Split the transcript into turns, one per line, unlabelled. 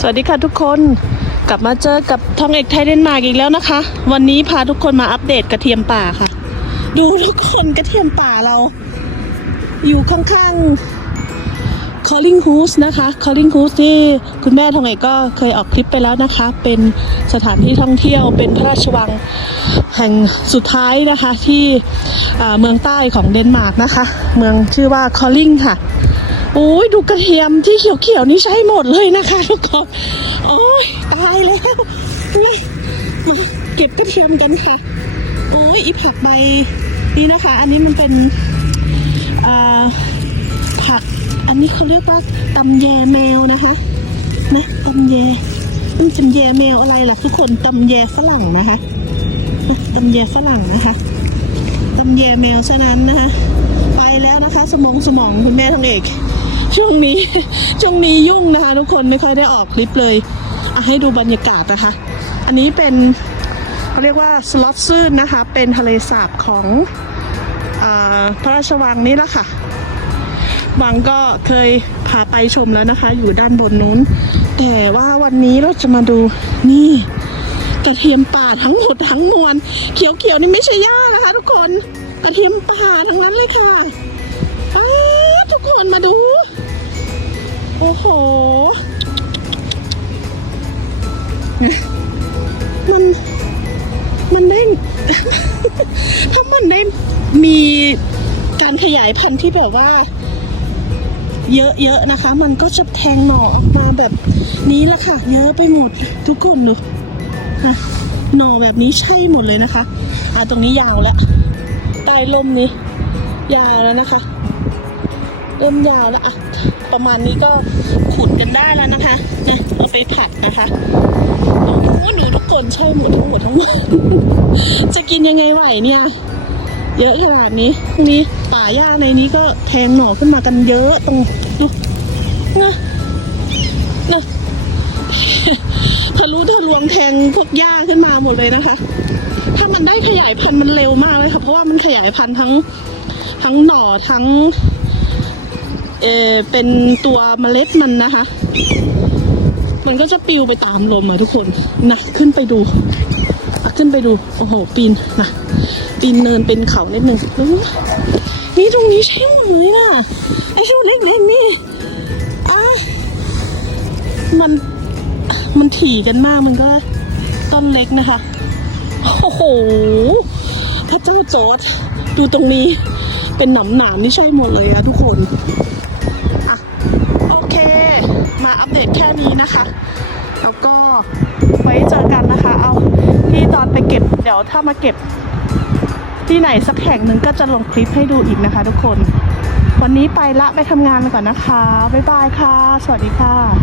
สวัสดีค่ะทุกคนกลับมาเจอกับทองเอกไทยเดนมาร์กอีกแล้วนะคะ วันนี้พาทุกคนมาอัปเดตกระเทียมป่าค่ะ ดูทุกคนกระเทียมป่าเรา อยู่ข้างๆ Calling House นะคะ Calling House ที่คุณแม่ทองเอกก็เคยออกคลิปไปแล้วนะคะ เป็นสถานที่ท่องเที่ยวเป็นพระราชวังแห่งสุดท้ายนะคะที่เมืองใต้ของเดนมาร์กนะคะ เมืองชื่อว่า Calling ค่ะ โอ้ยดูกระเทียมที่เขียวๆนี่ใช้หมดเลยนะคะทุกคนโอ้ยตายแล้วมามาเก็บกระเทียมกันค่ะโอ้ยอีผักใบนี่นะคะ อันนี้มันเป็นผักอันนี้เขาเรียกว่าตำแยแมวนะคะนะตำแยมันเป็นแยแมวอะไรล่ะทุกคนตำแยฝรั่งนะคะนะตำแยฝรั่งนะคะ ตำแยแมวฉะนั้นนะคะ ไปแล้วนะคะ สมองสมองคุณแม่ทองเอก ช่วงนี้ช่วงนี้ยุ่งนะคะ ทุกคนไม่ค่อยได้ออกคลิปเลยอะให้ดูบรรยากาศนะคะ อันนี้เป็นเขาเรียกว่าสล็อตซื่นนะคะ เป็นทะเลสาบของอพระราชวังนี่แหละค่ะวังก็เคยพาไปชมแล้วนะคะ อยู่ด้านบนนู้น แต่ว่าวันนี้เราจะมาดูนี่กระเทียมป่าทั้งหมดทั้งมวลเขียวๆนี่ไม่ใช่หญ้า นะคะทุกคนกระเทียมป่าทั้งนั้นเลยค่ะป๊าดทุกคนมาดู โอ้โห มัน มันได้ ถ้ามันได้มีการขยายพันธุ์ที่แบบว่า เยอะๆนะคะ มันก็จะแทงหน่อออกมาแบบนี้ละค่ะ เยอะไปหมดทุกคนดูค่ะ หน่อแบบนี้ใช่หมดเลยนะคะอ่าตรงนี้ยาวแล้วใต้ร่มนี้ ยาวแล้วนะคะ เริ่มยาวแล้วอะประมาณนี้ก็ขุดกันได้แล้วนะคะนะเอาไปผัดนะคะโอ้โหหนูทุกคนใช่หมดทั้งหมดทั้งหมดจะกินยังไงไหวเนี่ยเยอะขนาดนี้ตรงนี้ป่าหญ้าในนี้ก็แทงหน่อขึ้นมากันเยอะตรงดูนะนะ ทะลุทะลวงแทงพวกหญ้าขึ้นมาหมดเลยนะคะ ถ้ามันได้ขยายพันธุ์มันเร็วมากเลยค่ะ เพราะว่ามันขยายพันธุ์ทั้งทั้งหน่อทั้งเออเป็นตัวเมล็ดมันนะคะ มันก็จะปิวไปตามลมอะทุกคนนะขึ้นไปดูขึ้นไปดู โอ้โห ปีนนะปีนเนินเป็นเขานิดนึงนี่ตรงนี้ใช่หมดเลยอะไอ้ช่วเล็กๆนี่อะมัน มันถี่กันมากมันก็ต้นเล็กนะคะ โอ้โหพระเจ้าจอร์ดดูตรงนี้เป็นหนามหนามๆนี่ใช่หมดเลยอะทุกคนอะโอเค มาอัปเดตแค่นี้นะคะ แล้วก็ไว้เจอกันนะคะ เอาที่ตอนไปเก็บ เดี๋ยวถ้ามาเก็บที่ไหนสักแห่งหนึ่งก็จะลงคลิปให้ดูอีกนะคะ ทุกคน วันนี้ไปละไปทำงานก่อนนะคะ บ๊ายบายค่ะ สวัสดีค่ะ